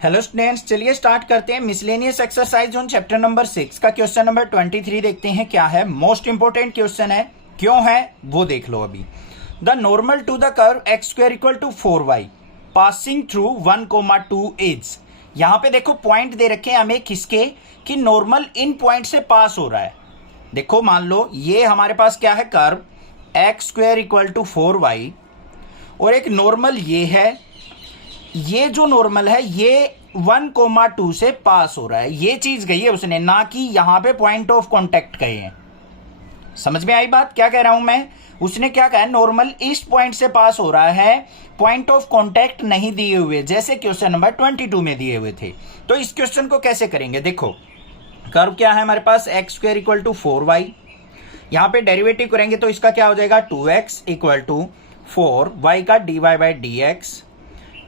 Hello students, चलिए start करते हैं miscellaneous exercise on chapter number 6 का क्वेश्चन नंबर 23 देखते हैं क्या है। मोस्ट इंपोर्टेंट क्वेश्चन है, क्यों है वो देख लो अभी। The normal to the curve x square equal to 4y passing through 1,2 is. यहां पे देखो पॉइंट दे रखे हैं हमें किसके, कि नॉर्मल इन पॉइंट से पास हो रहा है। देखो मान लो ये हमारे पास क्या है, curve x square equal to 4y और एक नॉर्मल ये है। ये जो नॉर्मल है ये 1,2 से पास हो रहा है, ये चीज गई है उसने, ना कि यहां पे पॉइंट ऑफ कांटेक्ट गए हैं। समझ में आई बात क्या कह रहा हूं मैं? उसने क्या कहा, नॉर्मल इस पॉइंट से पास हो रहा है, पॉइंट ऑफ कांटेक्ट नहीं दिए हुए, जैसे क्वेश्चन नंबर 22 में दिए हुए थे। तो इस क्वेश्चन को कैसे करेंगे, देखो कर्व क्या है हमारे पास, x square equal to 4y। यहां पे डेरिवेटिव करेंगे तो इसका क्या हो जाएगा, 2x इक्वल टू 4y का dy by D x.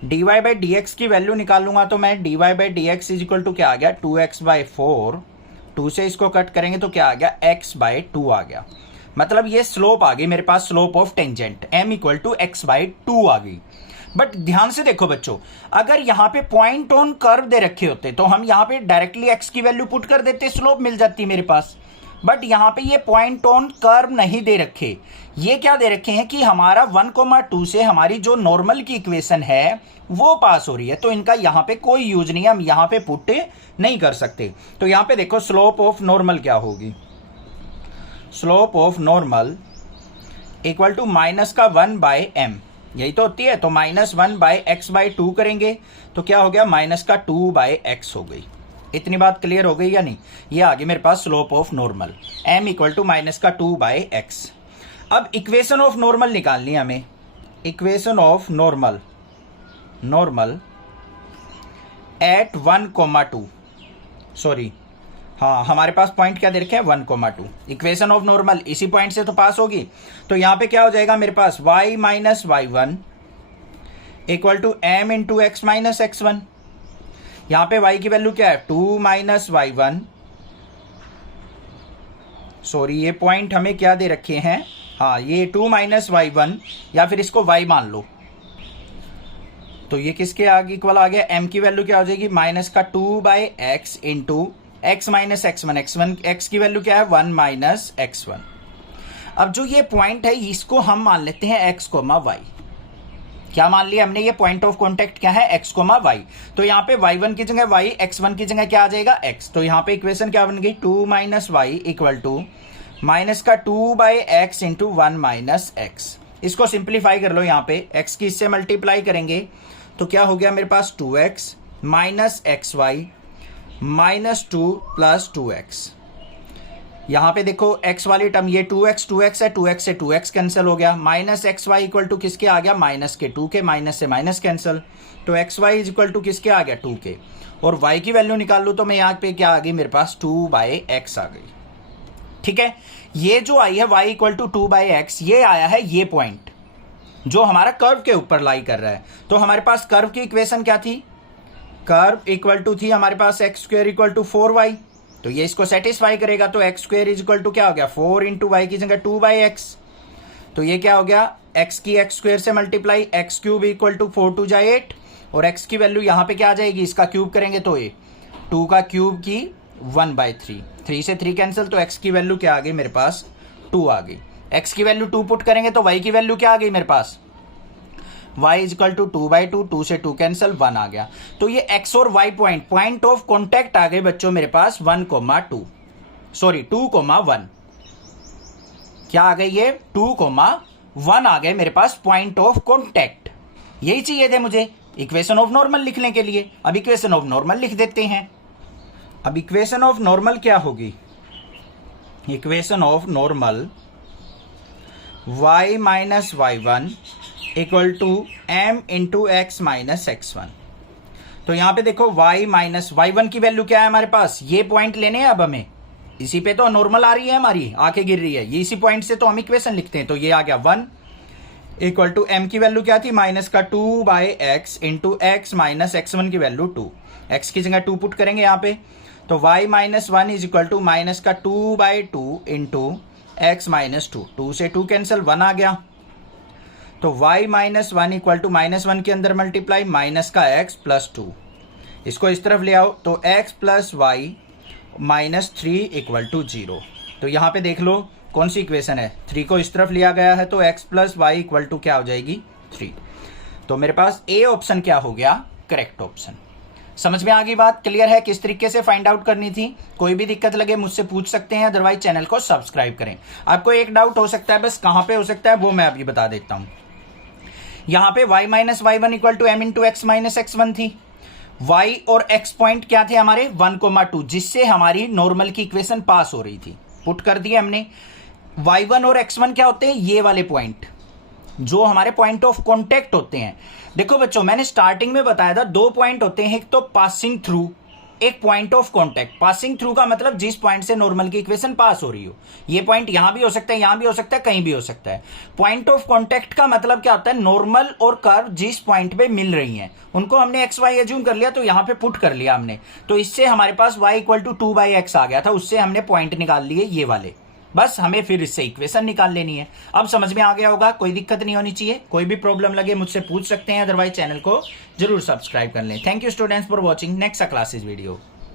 dy by D x की वैल्यू निकालूंगा तो मैं dy by D x is equal to क्या आ गया, 2x बाई 4। 2 से इसको कट करेंगे तो क्या आ गया, x बाई 2 आ गया। मतलब ये स्लोप आ गई मेरे पास, slope of tangent m equal to x by 2 आ गई। बट ध्यान से देखो बच्चों, अगर यहाँ पे पॉइंट ऑन कर्व दे रखे होते तो हम यहाँ पे डायरेक्टली x की वैल्यू पुट कर देते, स्लोप मिल जाती मेरे पास। बट यहाँ पे ये पॉइंट ऑन कर्व नहीं दे रखे, ये क्या दे रखे हैं कि हमारा 1,2 से हमारी जो नॉर्मल की इक्वेशन है वो पास हो रही है, तो इनका यहाँ पे कोई यूज नहीं है, हम यहाँ पे पुट नहीं कर सकते। तो यहाँ पे देखो स्लोप ऑफ नॉर्मल क्या होगी, slope of normal equal to minus का 1 बाई एम, यही तो होती है। तो -1 बाई एक्स बाई 2 करेंगे तो क्या हो गया, माइनस का 2 बाई एक्स हो गई। इतनी बात क्लियर हो गई या नहीं? ये आ गई मेरे पास slope of normal, m equal to minus का 2 बाई एक्स। अब इक्वेशन ऑफ नॉर्मल निकालनी है हमें, equation of normal at 1,2, sorry हाँ हमारे पास पॉइंट क्या दे रखे हैं, 1,2। इक्वेशन ऑफ नॉर्मल इसी पॉइंट से तो पास होगी, तो यहां पे क्या हो जाएगा मेरे पास, y minus y1 equal to m into x minus x1। यहां पे y की वैल्यू क्या है, 2 माइनस y1, सॉरी ये पॉइंट हमें क्या दे रखे हैं, हाँ ये 2 माइनस y1 या फिर इसको y मान लो, तो ये किसके आगे इक्वल आ गया, m की वैल्यू क्या हो जाएगी, माइनस का 2 by x into x minus x1, x की वैल्यू क्या है, 1 माइनस x1। अब जो ये पॉइंट है इसको हम मान लेते हैं x, y। क्या मान लिया हमने, ये पॉइंट ऑफ कांटेक्ट क्या है, x, y। तो यहाँ पे y1 की जगह y, x1 की जगह क्या आ जाएगा, x। तो यहाँ पे इक्वेशन क्या बन गई, 2 minus y equal to minus का 2 by x into 1 minus x. इसको सिंप्लीफाई कर लो, यहाँ पे x की इससे मल्टीप्लाई करेंगे तो क्या हो गया मेरे पास, 2x minus x y minus 2 plus 2x। यहां पे देखो x वाली टर्म ये 2x है, 2x से 2x कैंसिल हो गया, minus x y equal to किसके आ गया, माइनस के 2 के, माइनस से माइनस कैंसिल, तो x y is equal to किसके आ गया, 2 के। और y की वैल्यू निकाल लूं तो मैं यहाँ पे क्या आ गई मेरे पास, 2 बाई एक्स आ गई। ठीक है, ये जो आई है y equal to 2 by x, ये आया है ये पॉइंट जो हमारा कर्व के ऊपर लाई कर रहा है। तो हमारे पास कर्व की इक्वेशन क्या थी, कर्व इक्वल टू थी हमारे पास x square equal to 4y, तो ये इसको सेटिस्फाई करेगा। तो x square is equal to क्या हो गया, 4 इंटू वाई की जगह 2 बाई एक्स, तो ये क्या हो गया, x की एक्स स्क्वायर से multiply, x cube equal to 4 टू जा 8, और x की वैल्यू यहाँ पे क्या आ जाएगी, इसका क्यूब करेंगे तो ये 2 का क्यूब की 1 बाई 3, 3 से 3 कैंसिल, तो x की वैल्यू क्या आ गई मेरे पास, 2 आ गई। x की वैल्यू 2 पुट करेंगे तो y की वैल्यू क्या आ गई मेरे पास, y is equal to 2 by 2, 2 से 2 कैंसिल, 1 आ गया। तो ये x और y पॉइंट ऑफ कॉन्टेक्ट आ गए बच्चों मेरे पास 2,1, क्या आ गए ये 2,1 आ गए मेरे पास पॉइंट ऑफ कॉन्टेक्ट। यही चाहिए थे मुझे इक्वेशन ऑफ नॉर्मल लिखने के लिए। अब इक्वेशन ऑफ नॉर्मल लिख देते हैं। अब इक्वेशन ऑफ नॉर्मल क्या होगी, equation of normal y minus y1 equal to m into x minus x1। तो यहां पे देखो y माइनस y1 की वैल्यू क्या है हमारे पास, ये पॉइंट लेने हैं अब हमें, इसी पे तो नॉर्मल आ रही है हमारी, आके गिर रही है, ये इसी पॉइंट से तो हम इक्वेशन लिखते हैं। तो ये आ गया 1 इक्वल टू m की वैल्यू क्या थी, माइनस का 2 by x into x minus x1 की वैल्यू 2, x की जगह 2 पुट करेंगे यहाँ पे, तो y minus 1 is equal to minus का 2 बाई 2 इंटू एक्स माइनस 2, 2 से 2 कैंसिल, 1 आ गया। तो y minus 1 equal to minus 1 के अंदर मल्टीप्लाई, माइनस का x प्लस 2, इसको इस तरफ ले आओ तो x plus y minus 3 equal to 0। तो यहाँ पे देख लो कौन सी इक्वेशन है, 3 को इस तरफ लिया गया है तो x plus y equal to क्या हो जाएगी 3। तो मेरे पास ए ऑप्शन क्या हो गया, करेक्ट ऑप्शन। समझ में आ गई बात, क्लियर है किस तरीके से फाइंड आउट करनी थी। कोई भी दिक्कत लगे मुझसे पूछ सकते हैं, अदरवाइज चैनल को सब्सक्राइब करें। आपको एक डाउट हो सकता है, बस कहां पे हो सकता है वो मैं अभी बता देता हूं। यहां पे y minus y one equal to m into x minus x one थी। y और x पॉइंट क्या थे हमारे 1,2, जिससे हमारी नॉर्मल की इक्वेशन पास हो रही थी। पुट कर दिया हमने। y1 और x1 क्या होते हैं, ये वाले पॉइंट जो हमारे पॉइंट ऑफ कॉन्टेक्ट होते हैं। देखो बच्चों मैंने स्टार्टिंग में बताया था 2 पॉइंट होते हैं, एक तो पासिंग थ्रू, एक point of contact. Passing through का मतलब जिस पॉइंट से नॉर्मल की इक्वेशन पास हो रही हो। ये पॉइंट यहां भी हो सकता है, यहां भी हो सकता है, कहीं भी हो सकता है। पॉइंट ऑफ कॉन्टेक्ट का मतलब क्या होता है, नॉर्मल और कर्व जिस पॉइंट पे मिल रही हैं उनको हमने एक्स वाई एज्यूम कर लिया, तो यहां पे पुट कर लिया हमने। तो इससे हमारे पास y इक्वल टू 2/x आ गया था, उससे हमने पॉइंट निकाल लिए ये वाले। बस हमें फिर इससे इक्वेशन निकाल लेनी है। अब समझ में आ गया होगा, कोई दिक्कत नहीं होनी चाहिए। कोई भी प्रॉब्लम लगे मुझसे पूछ सकते हैं, अदरवाइज चैनल को जरूर सब्सक्राइब कर लें। Thank you students for watching next classes video.